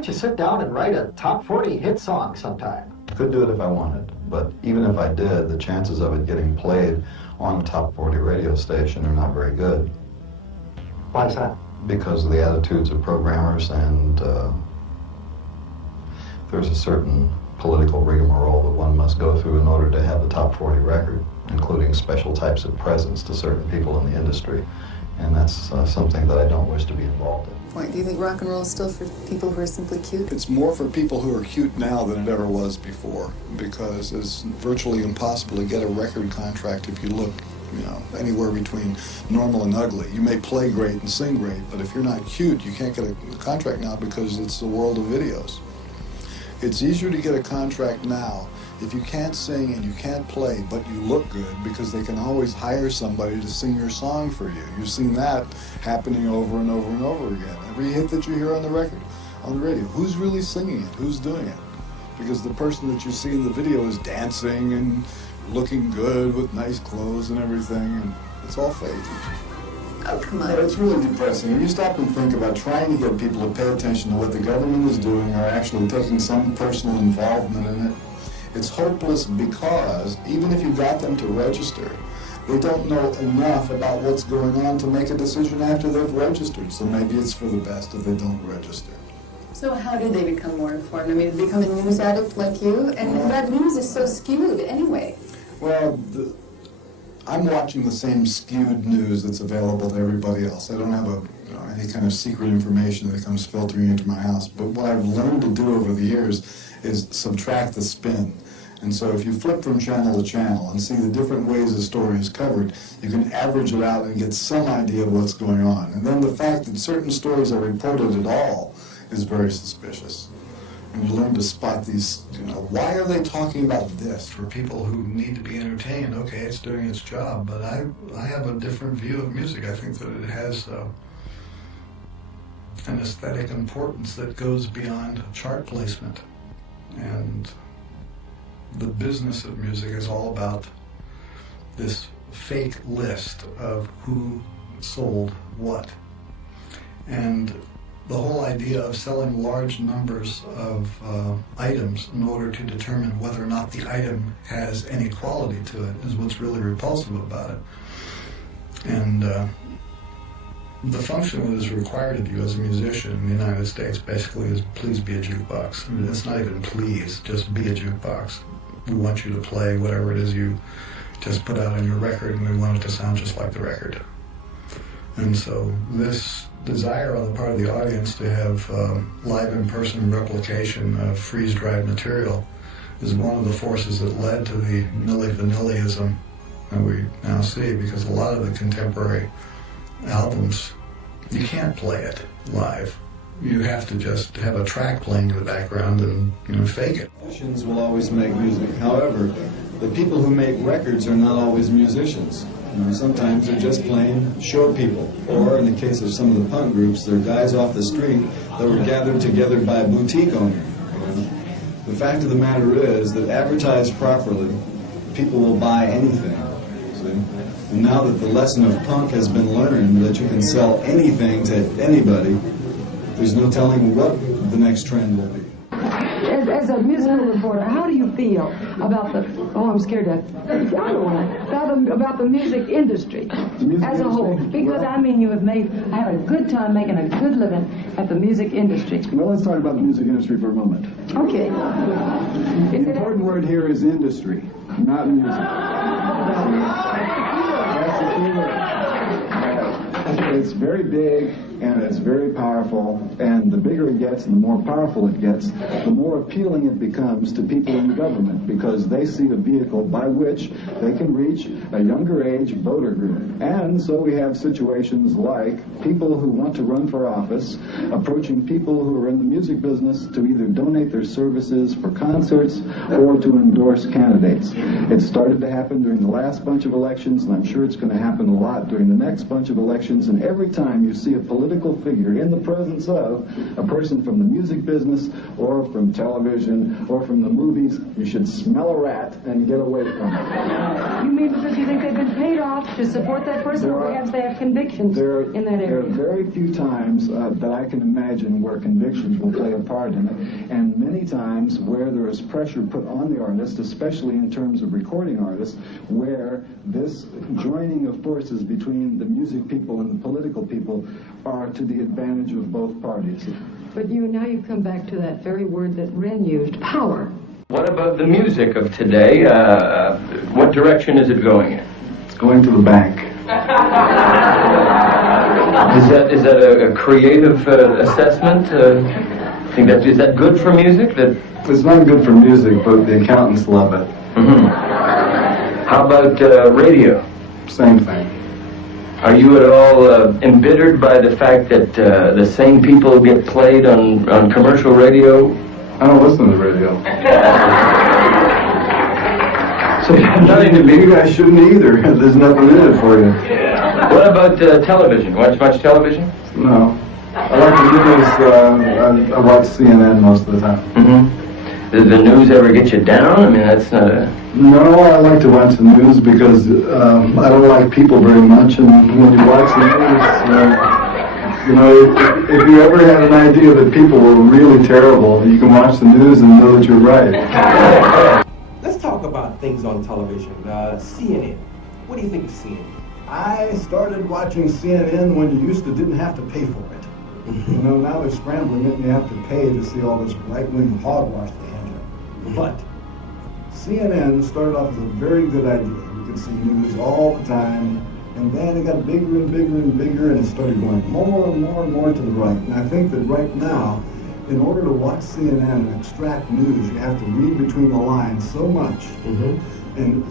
don't you sit down and write a top 40 hit song sometime? Could do it if I wanted, but even if I did, the chances of it getting played on a top 40 radio station are not very good. Why is that? Because of the attitudes of programmers, and there's a certain political rigmarole that one must go through in order to have the top 40 record, including special types of presents to certain people in the industry, and that's something that I don't wish to be involved in. Do you think rock and roll is still for people who are simply cute? It's more for people who are cute now than it ever was before, because it's virtually impossible to get a record contract if you look, anywhere between normal and ugly. You may play great and sing great, but if you're not cute, you can't get a contract now because it's the world of videos. It's easier to get a contract now if you can't sing and you can't play, but you look good, because they can always hire somebody to sing your song for you. You've seen that happening over and over and over again. Every hit that you hear on the record, on the radio, who's really singing it? Who's doing it? Because the person that you see in the video is dancing and looking good with nice clothes and everything, and it's all fake. Oh, come on. Yeah, it's really depressing. When you stop and think about trying to get people to pay attention to what the government is doing or actually taking some personal involvement in it, it's hopeless, because even if you got them to register, they don't know enough about what's going on to make a decision after they've registered. So maybe it's for the best if they don't register. So how do they become more informed? I mean, become a news addict like you? And that news is so skewed anyway. Well, I'm watching the same skewed news that's available to everybody else. I don't have any kind of secret information that comes filtering into my house. But what I've learned to do over the years is subtract the spin. And so if you flip from channel to channel and see the different ways the story is covered, you can average it out and get some idea of what's going on. And then the fact that certain stories are reported at all is very suspicious. And you learn to spot these, why are they talking about this? For people who need to be entertained, okay, it's doing its job, but I have a different view of music. I think that it has an aesthetic importance that goes beyond chart placement. And the business of music is all about this fake list of who sold what. And the whole idea of selling large numbers of items in order to determine whether or not the item has any quality to it is what's really repulsive about it. And the function that is required of you as a musician in the United States basically is please be a jukebox. I mean, it's not even please, just be a jukebox. We want you to play whatever it is you just put out on your record, and we want it to sound just like the record. And so this desire on the part of the audience to have live in-person replication of freeze-dried material is one of the forces that led to the Milli Vanilliism that we now see, because a lot of the contemporary albums, you can't play it live. You have to just have a track playing in the background and fake it. Musicians will always make music. However, the people who make records are not always musicians. Sometimes they're just plain show people. Or in the case of some of the punk groups, they're guys off the street that were gathered together by a boutique owner. The fact of the matter is that advertised properly, people will buy anything. See? And now that the lesson of punk has been learned, that you can sell anything to anybody, there's no telling what the next trend will be. As a musical reporter, how do you feel about the, I'm scared to, about the music industry as a whole? Because, you have had a good time making a good living at the music industry. Well, let's talk about the music industry for a moment. Okay. The important word here is industry, not music. That's the key word. It's very big, and it's very powerful, and the bigger it gets and the more powerful it gets, the more appealing it becomes to people in government, because they see a vehicle by which they can reach a younger age voter group. And so we have situations like people who want to run for office approaching people who are in the music business to either donate their services for concerts or to endorse candidates. It started to happen during the last bunch of elections, and I'm sure it's going to happen a lot during the next bunch of elections, and every time you see a political political figure in the presence of a person from the music business or from television or from the movies, you should smell a rat and get away from it. You mean because you think they've been paid off to support that person, or perhaps they have convictions in that There are area? very few times that I can imagine where convictions will play a part in it, and many times where there is pressure put on the artist, especially in terms of recording artists, where this joining of forces between the music people and the political people are to the advantage of both parties. But now you come back to that very word that Ren used, power. What about the music of today? What direction is it going in? It's going to the bank. Is that a creative assessment? Is that good for music? It's not good for music, but the accountants love it. Mm-hmm. How about radio? Same thing. Are you at all embittered by the fact that the same people get played on commercial radio? I don't listen to the radio. So you have nothing to Maybe I shouldn't either. There's nothing in it for you. What about television? Watch much television? No. I like the news. I watch CNN most of the time. Mm-hmm. Does the news ever get you down? I mean, that's not a... No, I like to watch the news because I don't like people very much, and when you watch the news, if you ever had an idea that people were really terrible, you can watch the news and know that you're right. Let's talk about things on television. CNN. What do you think of CNN? I started watching CNN when you didn't have to pay for it. Now they're scrambling it and you have to pay to see all this right-wing hogwash they hand you. But CNN started off as a very good idea. You could see news all the time, and then it got bigger and bigger and bigger, and it started going more and more and more to the right. And I think that right now, in order to watch CNN and extract news, you have to read between the lines so much and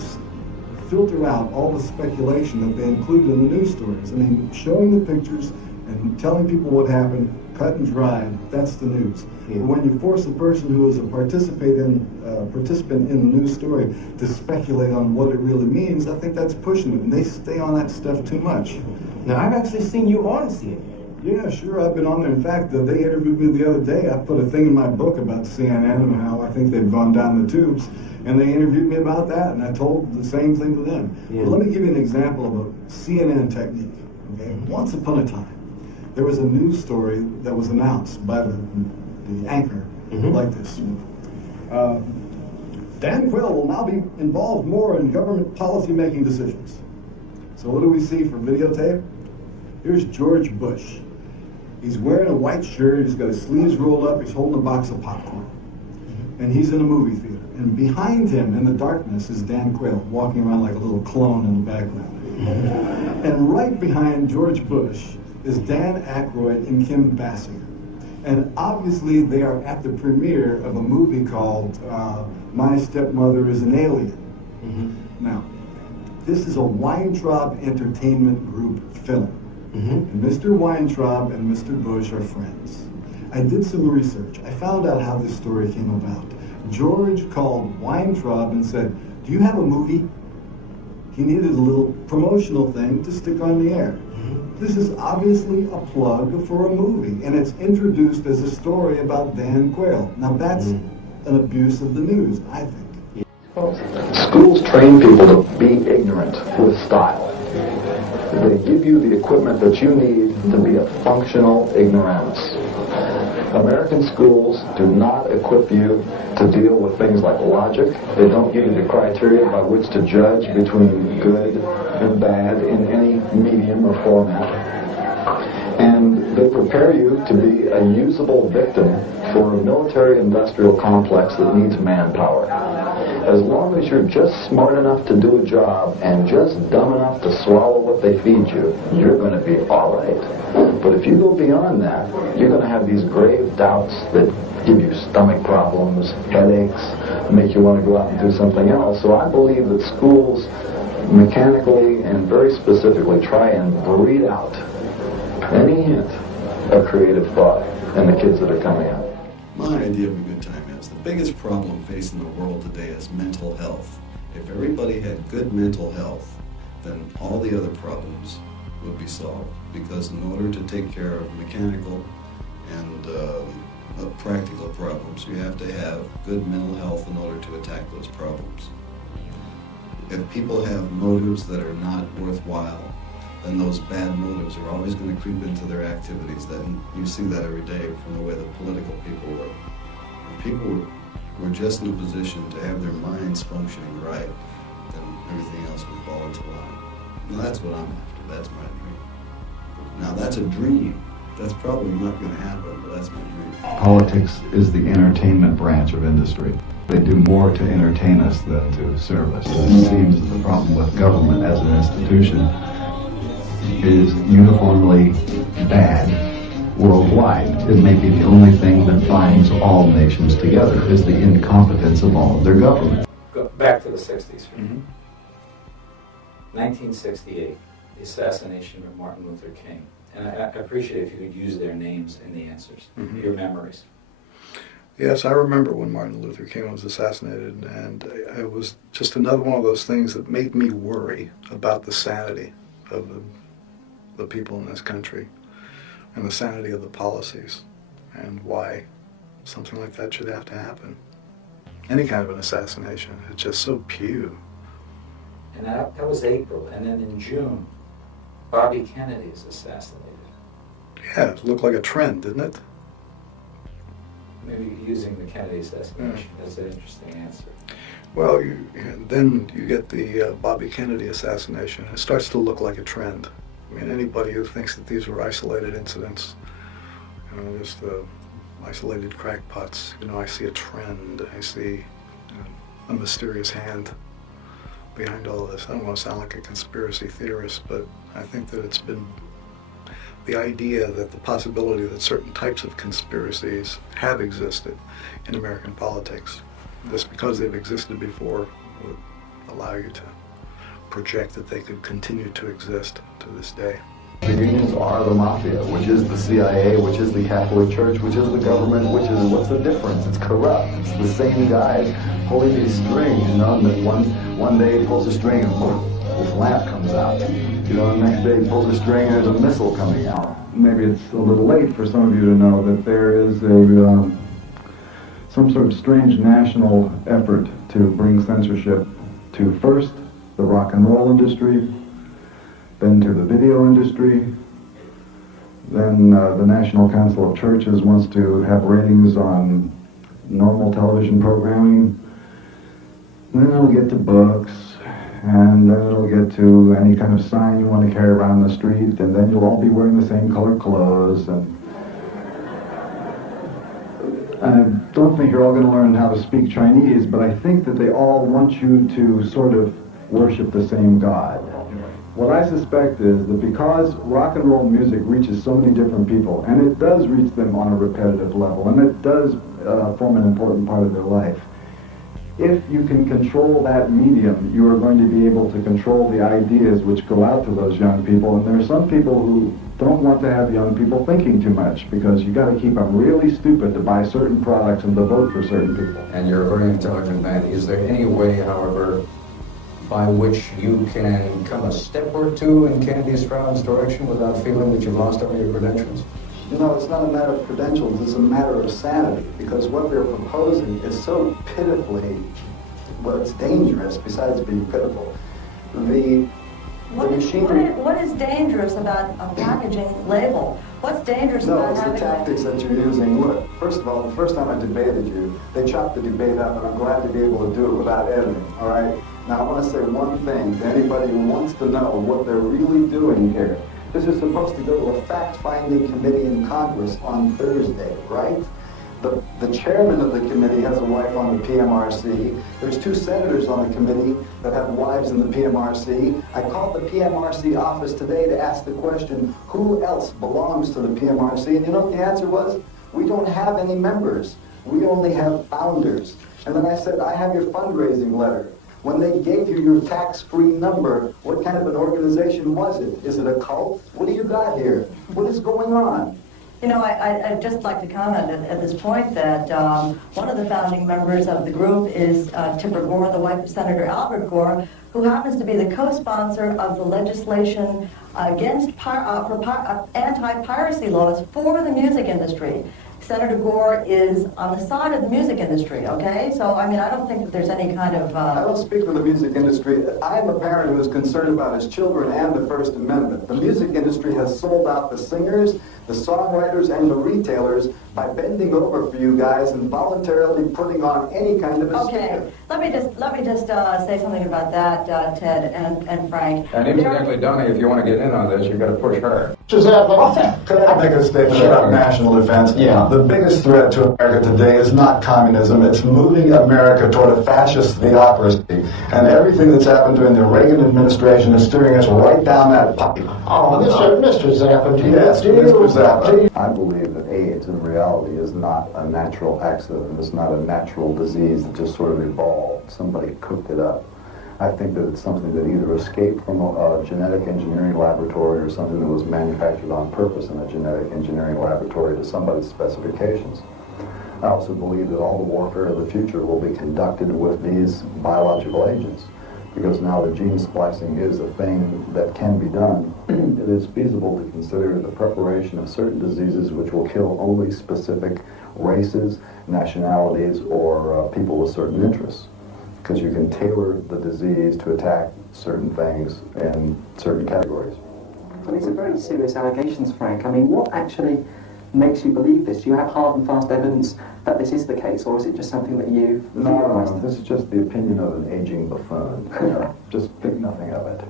filter out all the speculation that they include in the news stories. I mean, showing the pictures and telling people what happened, cut and dried, that's the news. Yeah. When you force a person who is a participant in the news story to speculate on what it really means, I think that's pushing it, and they stay on that stuff too much. Now, I've actually seen you on CNN. Yeah, sure, I've been on there. In fact, they interviewed me the other day. I put a thing in my book about CNN and how I think they've gone down the tubes, and they interviewed me about that, and I told the same thing to them. Yeah. But let me give you an example of a CNN technique. Okay, once upon a time, there was a news story that was announced by the anchor like this. Dan Quayle will now be involved more in government policy-making decisions. So what do we see for videotape? Here's George Bush. He's wearing a white shirt, he's got his sleeves rolled up, he's holding a box of popcorn. And he's in a movie theater. And behind him, in the darkness, is Dan Quayle, walking around like a little clone in the background. And right behind George Bush is Dan Aykroyd and Kim Basinger. And obviously they are at the premiere of a movie called My Stepmother is an Alien. Now, this is a Weintraub Entertainment Group film. And Mr. Weintraub and Mr. Bush are friends. I did some research. I found out how this story came about. George called Weintraub and said, "Do you have a movie?" He needed a little promotional thing to stick on the air. This is obviously a plug for a movie, and it's introduced as a story about Dan Quayle. Now that's an abuse of the news, I think. Schools train people to be ignorant with style. They give you the equipment that you need to be a functional ignoramus. American schools do not equip you to deal with things like logic. They don't give you the criteria by which to judge between good and bad in any medium or format. And they prepare you to be a usable victim for a military-industrial complex that needs manpower. As long as you're just smart enough to do a job and just dumb enough to swallow what they feed you, you're going to be all right. But if you go beyond that, you're going to have these grave doubts that give you stomach problems, headaches, make you want to go out and do something else. So I believe that schools mechanically and very specifically try and breed out any hint of creative thought in the kids that are coming up. My idea of a good time is the biggest problem facing the world today is mental health. If everybody had good mental health, then all the other problems would be solved, because in order to take care of mechanical and practical problems, you have to have good mental health in order to attack those problems. If people have motives that are not worthwhile, then those bad motives are always going to creep into their activities. Then you see that every day from the way the political people work. If people were just in a position to have their minds functioning right, then everything else would fall into line. Now that's what I'm after. That's my dream. Now that's a dream. That's probably not going to happen, but that's my dream. Politics is the entertainment branch of industry. They do more to entertain us than to serve us. It seems that the problem with government as an institution is uniformly bad worldwide. It may be the only thing that binds all nations together is the incompetence of all of their government. Go back to the 60s. Mm-hmm. 1968, the assassination of Martin Luther King. And I appreciate if you could use their names in the answers, your memories. Yes, I remember when Martin Luther King was assassinated, and it was just another one of those things that made me worry about the sanity of the people in this country and the sanity of the policies and why something like that should have to happen. Any kind of an assassination, it's just so pew. And that was April, and then in June, Bobby Kennedy is assassinated. Yeah, it looked like a trend, didn't it? Maybe using the Kennedy assassination as an interesting answer. Well, then you get the Bobby Kennedy assassination. It starts to look like a trend. I mean, anybody who thinks that these were isolated incidents, just isolated crackpots, I see a trend. I see a mysterious hand behind all of this. I don't want to sound like a conspiracy theorist, but I think that it's been the idea that the possibility that certain types of conspiracies have existed in American politics, just because they've existed before, would allow you to project that they could continue to exist to this day. The unions are the mafia, which is the CIA, which is the Catholic Church, which is the government, which is, what's the difference? It's corrupt. It's the same guy pulling these strings, and that one day he pulls a string and this lamp comes out. The next day he pulls a string and there's a missile coming out. Maybe it's a little late for some of you to know that there is some sort of strange national effort to bring censorship to first the rock and roll industry, then to the video industry, then the National Council of Churches wants to have ratings on normal television programming, and then it'll get to books, and then it'll get to any kind of sign you want to carry around the street, and then you'll all be wearing the same colored clothes. And I don't think you're all going to learn how to speak Chinese, but I think that they all want you to sort of worship the same God. What I suspect is that because rock and roll music reaches so many different people, and it does reach them on a repetitive level, and it does form an important part of their life, if you can control that medium, you are going to be able to control the ideas which go out to those young people. And there are some people who don't want to have young people thinking too much, because you got to keep them really stupid to buy certain products and to vote for certain people. And you're a very intelligent man. Is there any way, however, by which you can come a step or two in Kennedy Stroud's direction without feeling that you've lost all your credentials? It's not a matter of credentials, it's a matter of sanity, because what they're proposing is so pitifully, it's dangerous besides being pitiful. What is dangerous about a packaging label? What's dangerous about having... No, it's the tactics that you're using. Look, first of all, the first time I debated you, they chopped the debate up, and I'm glad to be able to do it without editing, all right? Now, I want to say one thing to anybody who wants to know what they're really doing here. This is supposed to go to a fact-finding committee in Congress on Thursday, right? The chairman of the committee has a wife on the PMRC. There's 2 senators on the committee that have wives in the PMRC. I called the PMRC office today to ask the question, who else belongs to the PMRC? And you know what the answer was? We don't have any members. We only have founders. And then I said, I have your fundraising letter. When they gave you your tax-free number, what kind of an organization was it? Is it a cult? What do you got here? What is going on? I'd just like to comment at this point that one of the founding members of the group is Tipper Gore, the wife of Senator Albert Gore, who happens to be the co-sponsor of the legislation against anti-piracy laws for the music industry. Senator Gore is on the side of the music industry, okay? So, I mean, I don't think that there's any kind of... I don't speak for the music industry. I'm a parent who is concerned about his children and the First Amendment. The music industry has sold out the singers, the songwriters, and the retailers by bending over for you guys and voluntarily putting on any kind of a Okay, let me just say something about that, Ted and Frank. And incidentally, Donnie, if you want to get in on this, you've got to push hard. Could I make a statement about national defense? Yeah. The biggest threat to America today is not communism. It's moving America toward a fascist theocracy. And everything that's happened during the Reagan administration is steering us right down that pipe. Oh, Mr. Zappa, Yes, Mr. Zappa. I believe that AIDS in reality is not a natural accident. It's not a natural disease that just sort of evolved. Somebody cooked it up. I think that it's something that either escaped from a genetic engineering laboratory or something that was manufactured on purpose in a genetic engineering laboratory to somebody's specifications. I also believe that all the warfare of the future will be conducted with these biological agents, because now the gene splicing is a thing that can be done. It is feasible to consider the preparation of certain diseases which will kill only specific races, nationalities, or people with certain interests, because you can tailor the disease to attack certain things in certain categories. Well, these are very serious allegations, Frank. I mean, what actually makes you believe this? Do you have hard and fast evidence that this is the case, or is it just something that you've theorized? No, this is just the opinion of an aging buffoon. You know, just think nothing of it.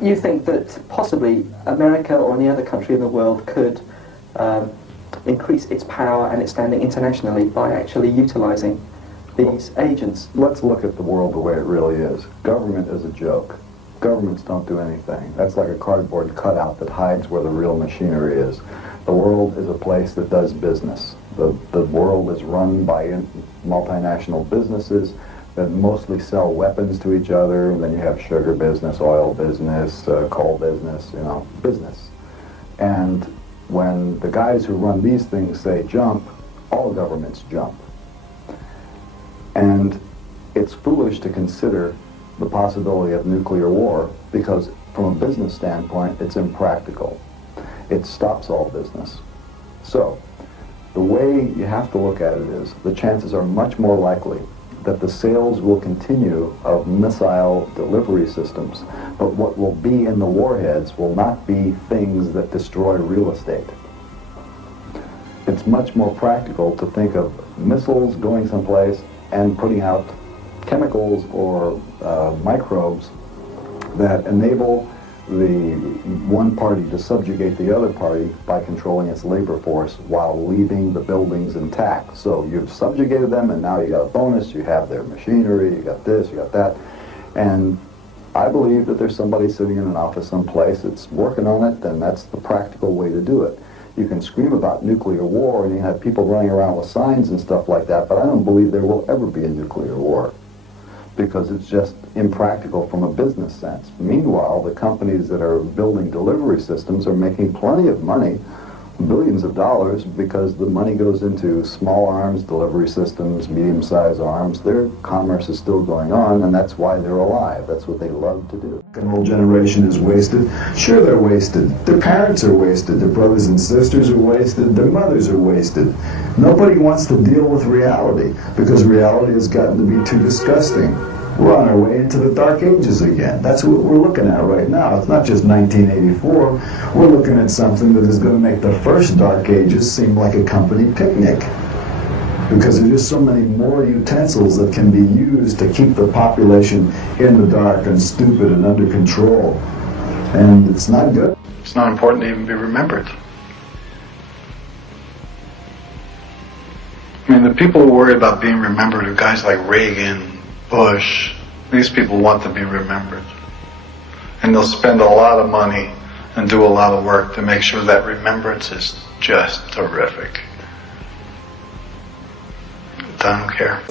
You think that possibly America or any other country in the world could increase its power and its standing internationally by actually utilizing these agents? Let's look at the world the way it really is. Government is a joke. Governments don't do anything. That's like a cardboard cutout that hides where the real machinery is. The world is a place that does business. The world is run by multinational businesses that mostly sell weapons to each other, and then you have sugar business, oil business, coal business, you know, business. And when the guys who run these things say jump, all governments jump. And it's foolish to consider the possibility of nuclear war because from a business standpoint, it's impractical. It stops all business. So, the way you have to look at it is the chances are much more likely that the sales will continue of missile delivery systems, but what will be in the warheads will not be things that destroy real estate. It's much more practical to think of missiles going someplace and putting out chemicals or microbes that enable the one party to subjugate the other party by controlling its labor force while leaving the buildings intact. So you've subjugated them and now you got a bonus, you have their machinery, you got this, you got that. And I believe that there's somebody sitting in an office someplace that's working on it, and that's the practical way to do it. You can scream about nuclear war and you have people running around with signs and stuff like that, but I don't believe there will ever be a nuclear war because it's just impractical from a business sense. Meanwhile, the companies that are building delivery systems are making plenty of money, billions of dollars, because the money goes into small arms, delivery systems, medium-sized arms. Their commerce is still going on, and that's why they're alive. That's what they love to do. The whole generation is wasted. Sure, they're wasted. Their parents are wasted. Their brothers and sisters are wasted. Their mothers are wasted. Nobody wants to deal with reality because reality has gotten to be too disgusting. We're on our way into the Dark Ages again. That's what we're looking at right now. It's not just 1984. We're looking at something that is going to make the first Dark Ages seem like a company picnic, because there's just so many more utensils that can be used to keep the population in the dark and stupid and under control. And it's not good. It's not important to even be remembered. I mean, the people who worry about being remembered are guys like Reagan, Bush. These people want to be remembered. And they'll spend a lot of money and do a lot of work to make sure that remembrance is just terrific. I don't care.